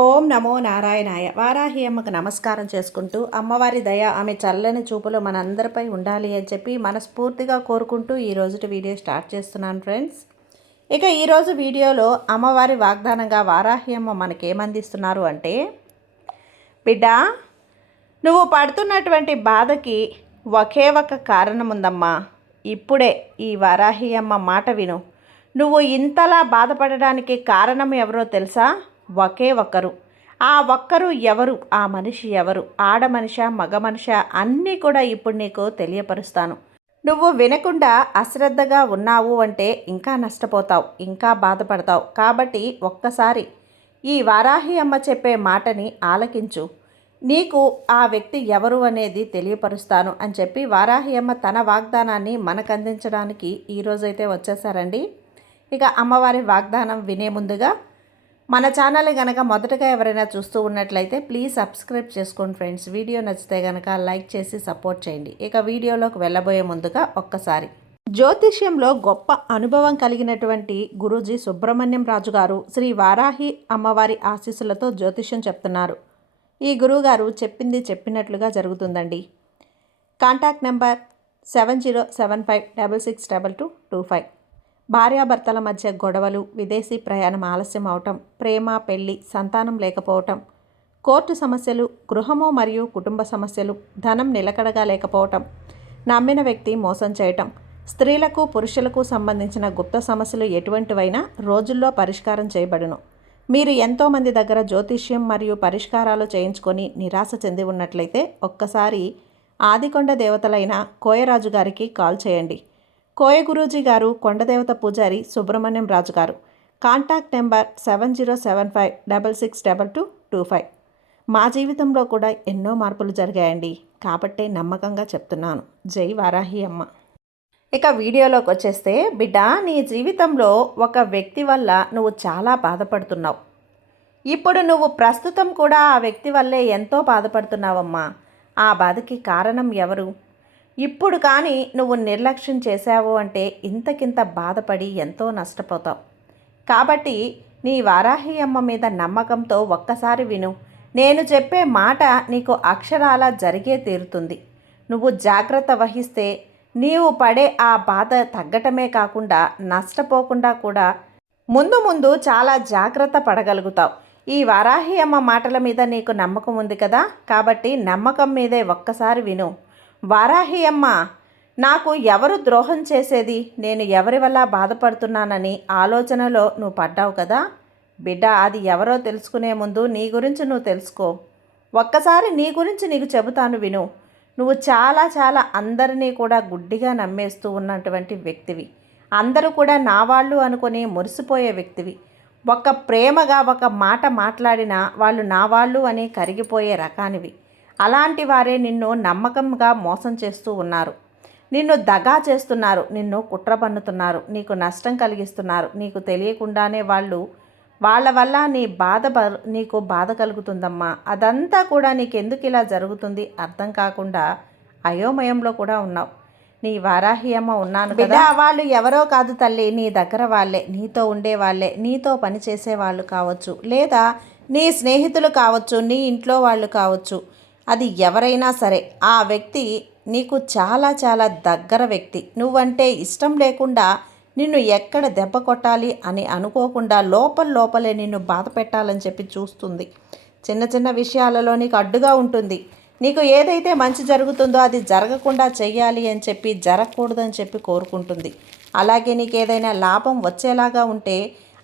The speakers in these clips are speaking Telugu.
ఓం నమో నారాయణాయ. వారాహి అమ్మకు నమస్కారం చేసుకుంటూ అమ్మవారి దయ ఆమె చల్లని చూపులు మనందరిపై ఉండాలి అని చెప్పి మనస్ఫూర్తిగా కోరుకుంటూ ఈరోజు వీడియో స్టార్ట్ చేస్తున్నాను ఫ్రెండ్స్. ఇక ఈరోజు వీడియోలో అమ్మవారి వాగ్దానంగా వారాహి అమ్మ మనకేమందిస్తున్నారు అంటే, బిడ్డ, నువ్వు పడుతున్నటువంటి బాధకి ఒకే ఒక కారణం ఉందమ్మా. ఇప్పుడే ఈ వారాహి అమ్మ మాట విను. నువ్వు ఇంతలా బాధపడడానికి కారణం ఎవరో తెలుసా? ఒకే ఒక్కరు. ఆ ఒక్కరు ఎవరు? ఆ మనిషి ఎవరు? ఆడ మనిషా, మగ మనిషా అన్నీ కూడా ఇప్పుడు నీకు తెలియపరుస్తాను. నువ్వు వినకుండా అశ్రద్ధగా ఉన్నావు అంటే ఇంకా నష్టపోతావు, ఇంకా బాధపడతావు. కాబట్టి ఒక్కసారి ఈ వారాహి అమ్మ చెప్పే మాటని ఆలకించు. నీకు ఆ వ్యక్తి ఎవరు అనేది తెలియపరుస్తాను అని చెప్పి వారాహి అమ్మ తన వాగ్దానాన్ని మనకు అందించడానికి ఈరోజైతే వచ్చేసారండి. ఇక అమ్మవారి వాగ్దానం వినే ముందుగా మన ఛానల్ కనుక మొదటగా ఎవరైనా చూస్తూ ఉన్నట్లయితే ప్లీజ్ సబ్స్క్రైబ్ చేసుకోండి ఫ్రెండ్స్. వీడియో నచ్చితే కనుక లైక్ చేసి సపోర్ట్ చేయండి. ఇక వీడియోలోకి వెళ్ళబోయే ముందుగా ఒక్కసారి జ్యోతిష్యంలో గొప్ప అనుభవం కలిగినటువంటి గురూజీ సుబ్రహ్మణ్యం రాజు గారు శ్రీ వారాహి అమ్మవారి ఆశీస్సులతో జ్యోతిష్యం చెప్తున్నారు. ఈ గురువుగారు చెప్పింది చెప్పినట్లుగా జరుగుతుందండి. Contact number 7075662225. భార్యాభర్తల మధ్య గొడవలు, విదేశీ ప్రయాణం ఆలస్యం అవటం, ప్రేమ, పెళ్లి, సంతానం లేకపోవటం, కోర్టు సమస్యలు, గృహము మరియు కుటుంబ సమస్యలు, ధనం నిలకడగా లేకపోవటం, నమ్మిన వ్యక్తి మోసం చేయటం, స్త్రీలకు పురుషులకు సంబంధించిన గుప్త సమస్యలు ఎటువంటివైనా రోజుల్లో పరిష్కారం చేయబడును. మీరు ఎంతోమంది దగ్గర జ్యోతిష్యం మరియు పరిష్కారాలు చేయించుకొని నిరాశ చెంది ఉన్నట్లయితే ఒక్కసారి ఆదికొండ దేవతలైన కోయరాజు గారికి కాల్ చేయండి. కోయ గురూజీ గారు కొండదేవత పూజారి సుబ్రహ్మణ్యం రాజు గారు. Contact number 7075662225. మా జీవితంలో కూడా ఎన్నో మార్పులు జరిగాయండి, కాబట్టే నమ్మకంగా చెప్తున్నాను. జై వారాహి అమ్మ. ఇక వీడియోలోకి వచ్చేస్తే, బిడ్డ, నీ జీవితంలో ఒక వ్యక్తి వల్ల నువ్వు చాలా బాధపడుతున్నావు. ఇప్పుడు నువ్వు ప్రస్తుతం కూడా ఆ వ్యక్తి వల్లే ఎంతో బాధపడుతున్నావమ్మా. ఆ బాధకి కారణం ఎవరు? ఇప్పుడు కానీ నువ్వు నిర్లక్ష్యం చేశావు అంటే ఇంతకింత బాధపడి ఎంతో నష్టపోతావు. కాబట్టి నీ వారాహి అమ్మ మీద నమ్మకంతో ఒక్కసారి విను. నేను చెప్పే మాట నీకు అక్షరాల జరిగే తీరుతుంది. నువ్వు జాగ్రత్త వహిస్తే నీవు పడే ఆ బాధ తగ్గటమే కాకుండా నష్టపోకుండా కూడా ముందు చాలా జాగ్రత్త పడగలుగుతావు. ఈ వారాహి అమ్మ మాటల మీద నీకు నమ్మకం ఉంది కదా, కాబట్టి నమ్మకం మీదే ఒక్కసారి విను. వారాహి అమ్మ, నాకు ఎవరు ద్రోహం చేసేది, నేను ఎవరి వల్ల బాధపడుతున్నానని ఆలోచనలో నువ్వు పడ్డావు కదా బిడ్డ. అది ఎవరో తెలుసుకునే ముందు నీ గురించి నువ్వు తెలుసుకో. ఒక్కసారి నీ గురించి నీకు చెబుతాను విను. నువ్వు చాలా అందరినీ కూడా గుడ్డిగా నమ్మేస్తూ ఉన్నటువంటి వ్యక్తివి. అందరూ కూడా నా వాళ్ళు అనుకొని మురిసిపోయే వ్యక్తివి. ఒక ప్రేమగా ఒక మాట మాట్లాడినా వాళ్ళు నా వాళ్ళు అని కరిగిపోయే రకానివి. అలాంటి వారే నిన్ను నమ్మకంగా మోసం చేస్తూ ఉన్నారు. నిన్ను దగా చేస్తున్నారు, నిన్ను కుట్ర పన్నుతున్నారు, నీకు నష్టం కలిగిస్తున్నారు. నీకు తెలియకుండానే వాళ్ళ వల్ల నీకు బాధ కలుగుతుందమ్మా. అదంతా కూడా నీకెందుకు ఇలా జరుగుతుంది అర్థం కాకుండా అయోమయంలో కూడా ఉన్నావు. నీ వారాహి అమ్మ ఉన్నాను కదా. వాళ్ళు ఎవరో కాదు తల్లి, నీ దగ్గర వాళ్ళే, నీతో ఉండేవాళ్ళే, నీతో పనిచేసే వాళ్ళు కావచ్చు, లేదా నీ స్నేహితులు కావచ్చు, నీ ఇంట్లో వాళ్ళు కావచ్చు. అది ఎవరైనా సరే ఆ వ్యక్తి నీకు చాలా దగ్గర వ్యక్తి. నువ్వంటే ఇష్టం లేకుండా నిన్ను ఎక్కడ దెబ్బ కొట్టాలి అని అనుకోకుండా లోపలే నిన్ను బాధ పెట్టాలని చెప్పి చూస్తుంది. చిన్న విషయాలలో నీకు అడ్డుగా ఉంటుంది. నీకు ఏదైతే మంచి జరుగుతుందో అది జరగకుండా చెయ్యాలి అని చెప్పి, జరగకూడదని చెప్పి కోరుకుంటుంది. అలాగే నీకు ఏదైనా లాభం వచ్చేలాగా ఉంటే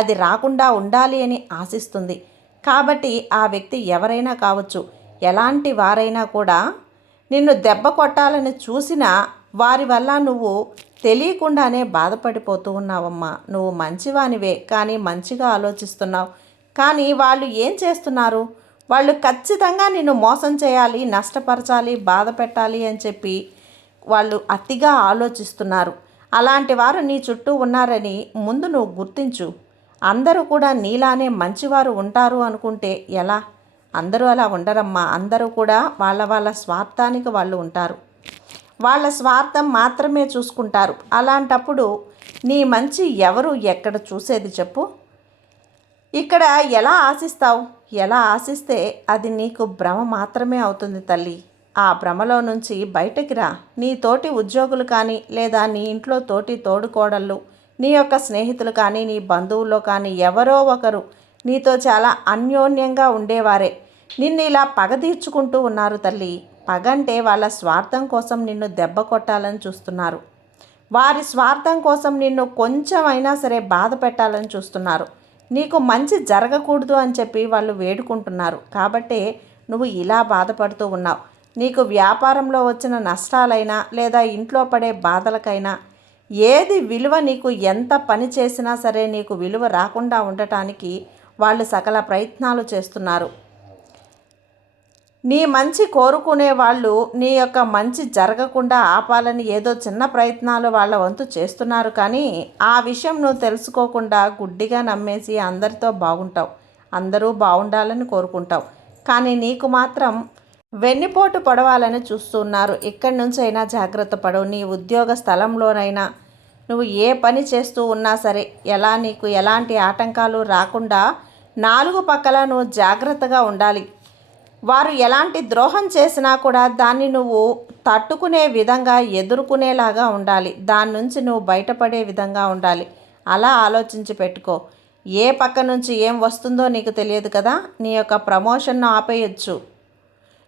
అది రాకుండా ఉండాలి అని ఆశిస్తుంది. కాబట్టి ఆ వ్యక్తి ఎవరైనా కావచ్చు, ఎలాంటి వారైనా కూడా నిన్ను దెబ్బ కొట్టాలని చూసినా వారి వల్ల నువ్వు తెలియకుండానే బాధపడిపోతూ ఉన్నావమ్మా. నువ్వు మంచివానివే, కానీ మంచిగా ఆలోచిస్తున్నావు. కానీ వాళ్ళు ఏం చేస్తున్నారు? వాళ్ళు ఖచ్చితంగా నిన్ను మోసం చేయాలి, నష్టపరచాలి, బాధ పెట్టాలి అని చెప్పి వాళ్ళు అతిగా ఆలోచిస్తున్నారు. అలాంటి వారు నీ చుట్టూ ఉన్నారని ముందు నువ్వు గుర్తించు. అందరూ కూడా నీలానే మంచివారు ఉంటారు అనుకుంటే ఎలా? అందరూ అలా ఉండరమ్మా. అందరూ కూడా వాళ్ళ స్వార్థానికి వాళ్ళు ఉంటారు. వాళ్ళ స్వార్థం మాత్రమే చూసుకుంటారు. అలాంటప్పుడు నీ మంచి ఎవరు ఎక్కడ చూసేది చెప్పు? ఇక్కడ ఎలా ఆశిస్తావు? ఎలా ఆశిస్తే అది నీకు భ్రమ మాత్రమే అవుతుంది తల్లి. ఆ భ్రమలో నుంచి బయటకి రా. నీ తోటి ఉద్యోగులు కానీ, లేదా నీ ఇంట్లో తోటి తోడుకోడళ్ళు, నీ యొక్క స్నేహితులు కానీ, నీ బంధువుల్లో కానీ ఎవరో ఒకరు నీతో చాలా అన్యోన్యంగా ఉండేవారే నిన్ను ఇలా పగ తీర్చుకుంటూ ఉన్నారు తల్లి. పగ అంటే వాళ్ళ స్వార్థం కోసం నిన్ను దెబ్బ కొట్టాలని చూస్తున్నారు. వారి స్వార్థం కోసం నిన్ను కొంచెం అయినా సరే బాధ పెట్టాలని చూస్తున్నారు. నీకు మంచి జరగకూడదు అని చెప్పి వాళ్ళు వేడుకుంటున్నారు. కాబట్టే నువ్వు ఇలా బాధపడుతూ ఉన్నావు. నీకు వ్యాపారంలో వచ్చిన నష్టాలైనా, లేదా ఇంట్లో పడే బాధలకైనా, ఏది విలువ, నీకు ఎంత పని చేసినా సరే నీకు విలువ రాకుండా ఉండటానికి వాళ్ళు సకల ప్రయత్నాలు చేస్తున్నారు. నీ మంచి కోరుకునే వాళ్ళు నీ యొక్క మంచి జరగకుండా ఆపాలని ఏదో చిన్న ప్రయత్నాలు వాళ్ళ వంతు చేస్తున్నారు. కానీ ఆ విషయం నువ్వు తెలుసుకోకుండా గుడ్డిగా నమ్మేసి అందరితో బాగుంటావు, అందరూ బాగుండాలని కోరుకుంటావు. కానీ నీకు మాత్రం వెన్నుపోటు పడవాలని చూస్తున్నారు. ఇక్కడి నుంచి అయినా జాగ్రత్త పడు. నీ ఉద్యోగ స్థలంలోనైనా నువ్వు ఏ పని చేస్తూ ఉన్నా సరే నీకు ఎలాంటి ఆటంకాలు రాకుండా నాలుగు పక్కల నువ్వు జాగ్రత్తగా ఉండాలి. వారు ఎలాంటి ద్రోహం చేసినా కూడా దాన్ని నువ్వు తట్టుకునే విధంగా, ఎదుర్కొనేలాగా ఉండాలి. దాని నుంచి నువ్వు బయటపడే విధంగా ఉండాలి. అలా ఆలోచించి పెట్టుకో. ఏ పక్క నుంచి ఏం వస్తుందో నీకు తెలియదు కదా. నీ యొక్క ప్రమోషన్ను ఆపేయచ్చు,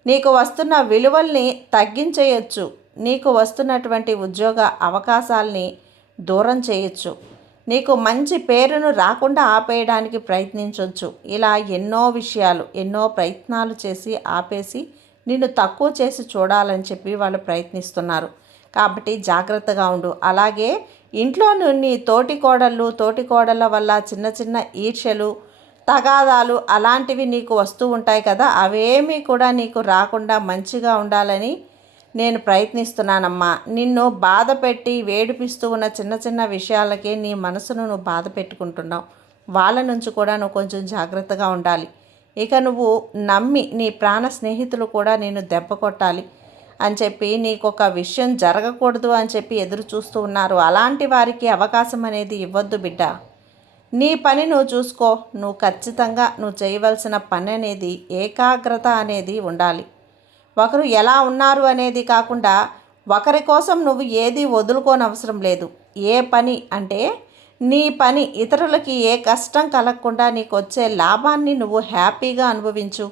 నీకు వస్తున్న విలువల్ని తగ్గించేయచ్చు, నీకు వస్తున్నటువంటి ఉద్యోగ అవకాశాలని దూరం చేయొచ్చు, నీకు మంచి పేరును రాకుండా ఆపేయడానికి ప్రయత్నించవచ్చు. ఇలా ఎన్నో విషయాలు, ఎన్నో ప్రయత్నాలు చేసి ఆపేసి నిన్ను తక్కువ చేసి చూడాలని చెప్పి వాళ్ళు ప్రయత్నిస్తున్నారు. కాబట్టి జాగ్రత్తగా ఉండు. అలాగే ఇంట్లో నీ తోటికోడళ్ళ వల్ల చిన్న చిన్న ఈర్ష్యలు, తగాదాలు అలాంటివి నీకు వస్తూ ఉంటాయి కదా. అవేమీ కూడా నీకు రాకుండా మంచిగా ఉండాలని నేను ప్రయత్నిస్తున్నానమ్మా. నిన్ను బాధ పెట్టి వేడిపిస్తూ ఉన్న చిన్న చిన్న విషయాలకే నీ మనసును నువ్వు బాధ పెట్టుకుంటున్నావు. వాళ్ళ నుంచి కూడా నువ్వు కొంచెం జాగ్రత్తగా ఉండాలి. ఇక నువ్వు నమ్మి నీ ప్రాణ స్నేహితులు కూడా నేను దెబ్బ కొట్టాలి అని చెప్పి, నీకు ఒక విషయం జరగకూడదు అని చెప్పి ఎదురు చూస్తూ ఉన్నారు. అలాంటి వారికి అవకాశం అనేది ఇవ్వద్దు బిడ్డ. నీ పని నువ్వు చూసుకో. నువ్వు ఖచ్చితంగా నువ్వు చేయవలసిన పని అనేది, ఏకాగ్రత అనేది ఉండాలి. ఒకరు ఎలా ఉన్నారు అనేది కాకుండా ఒకరి కోసం నువ్వు ఏది వదులుకోనవసరం లేదు. ఏ పని అంటే నీ పని ఇతరులకి ఏ కష్టం కలగకుండా నీకు వచ్చే లాభాన్ని నువ్వు హ్యాపీగా అనుభవించు.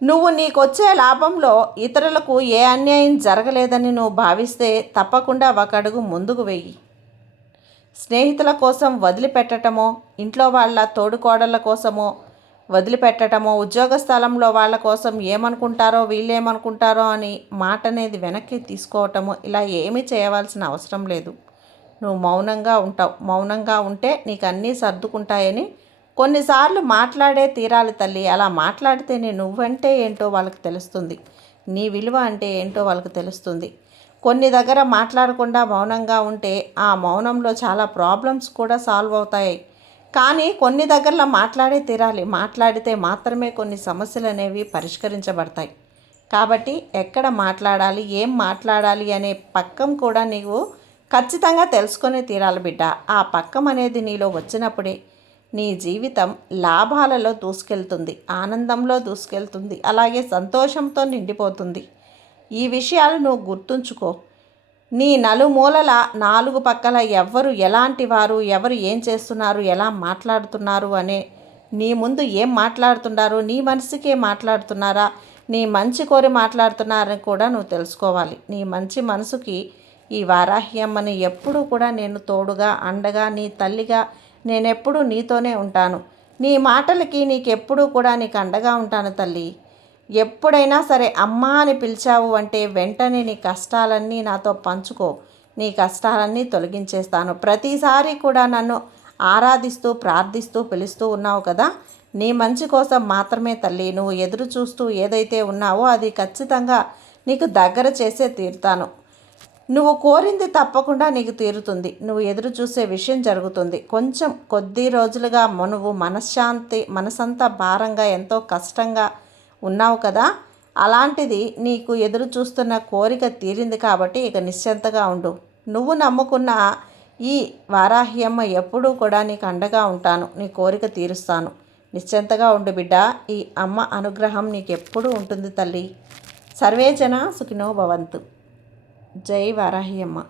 నువ్వు నీకొచ్చే లాభంలో ఇతరులకు ఏ అన్యాయం జరగలేదని నువ్వు భావిస్తే తప్పకుండా ఒక అడుగు ముందుకు వెయ్యి. స్నేహితుల కోసం వదిలిపెట్టటమో, ఇంట్లో వాళ్ళ తోడుకోడళ్ళ కోసమో వదిలిపెట్టటమో, ఉద్యోగ స్థలంలో వాళ్ళ కోసం ఏమనుకుంటారో వీళ్ళేమనుకుంటారో అని మాట అనేది వెనక్కి తీసుకోవటమో, ఇలా ఏమీ చేయవలసిన అవసరం లేదు. నువ్వు మౌనంగా ఉంటావు. మౌనంగా ఉంటే నీకు అన్నీ సర్దుకుంటాయని కొన్నిసార్లు మాట్లాడే తీరాలి తల్లి. అలా మాట్లాడితేనే నువ్వంటే ఏంటో వాళ్ళకి తెలుస్తుంది, నీ విలువ అంటే ఏంటో వాళ్ళకి తెలుస్తుంది. కొన్ని దగ్గర మాట్లాడకుండా మౌనంగా ఉంటే ఆ మౌనంలో చాలా ప్రాబ్లమ్స్ కూడా సాల్వ్ అవుతాయి. కానీ కొన్ని దగ్గరలో మాట్లాడే తీరాలి. మాట్లాడితే మాత్రమే కొన్ని సమస్యలు అనేవి పరిష్కరించబడతాయి. కాబట్టి ఎక్కడ మాట్లాడాలి, ఏం మాట్లాడాలి అనే పక్కం కూడా నీవు ఖచ్చితంగా తెలుసుకొని తీరాలి బిడ్డ. ఆ పక్కం అనేది నీలో వచ్చినప్పుడే నీ జీవితం లాభాలలో దూసుకెళ్తుంది, ఆనందంలో దూసుకెళ్తుంది, అలాగే సంతోషంతో నిండిపోతుంది. ఈ విషయాలు నువ్వు గుర్తుంచుకో. నీ నలుమూలల నాలుగు పక్కల ఎవరు ఎలాంటి వారు, ఎవరు ఏం చేస్తున్నారు, ఎలా మాట్లాడుతున్నారు అనే, నీ ముందు ఏం మాట్లాడుతున్నారు, నీ మనసుకే మాట్లాడుతున్నారా, నీ మంచి కోరి మాట్లాడుతున్నారని కూడా నువ్వు తెలుసుకోవాలి. నీ మంచి మనసుకి ఈ వారాహి అమ్మని ఎప్పుడూ కూడా నేను తోడుగా, అండగా, నీ తల్లిగా నేనెప్పుడూ నీతోనే ఉంటాను. నీ మాటలకి నీకెప్పుడూ కూడా నీకు అండగా ఉంటాను తల్లి. ఎప్పుడైనా సరే అమ్మా అని పిలిచావు అంటే వెంటనే నీ కష్టాలన్నీ నాతో పంచుకో. నీ కష్టాలన్నీ తొలగించేస్తాను. ప్రతిసారి కూడా నన్ను ఆరాధిస్తూ ప్రార్థిస్తూ పిలుస్తూ ఉన్నావు కదా. నీ మంచి కోసం మాత్రమే తల్లి. నువ్వు ఎదురు చూస్తూ ఏదైతే ఉన్నావో అది ఖచ్చితంగా నీకు దగ్గర చేసే తీరుతాను. నువ్వు కోరింది తప్పకుండా నీకు తీరుతుంది. నువ్వు ఎదురు చూసే విషయం జరుగుతుంది. కొద్ది రోజులుగా నువ్వు మనసంతా భారంగా, ఎంతో కష్టంగా ఉన్నావు కదా. అలాంటిది నీకు ఎదురు చూస్తున్న కోరిక తీరింది కాబట్టి ఇక నిశ్చింతగా ఉండు. నువ్వు నమ్ముకున్న ఈ వారాహి అమ్మ ఎప్పుడూ కూడా నీకు అండగా ఉంటాను. నీ కోరిక తీరుస్తాను. నిశ్చింతగా ఉండు బిడ్డ. ఈ అమ్మ అనుగ్రహం నీకెప్పుడూ ఉంటుంది తల్లి. సర్వే జన సుఖినో భవంతు. జై వారాహి అమ్మ.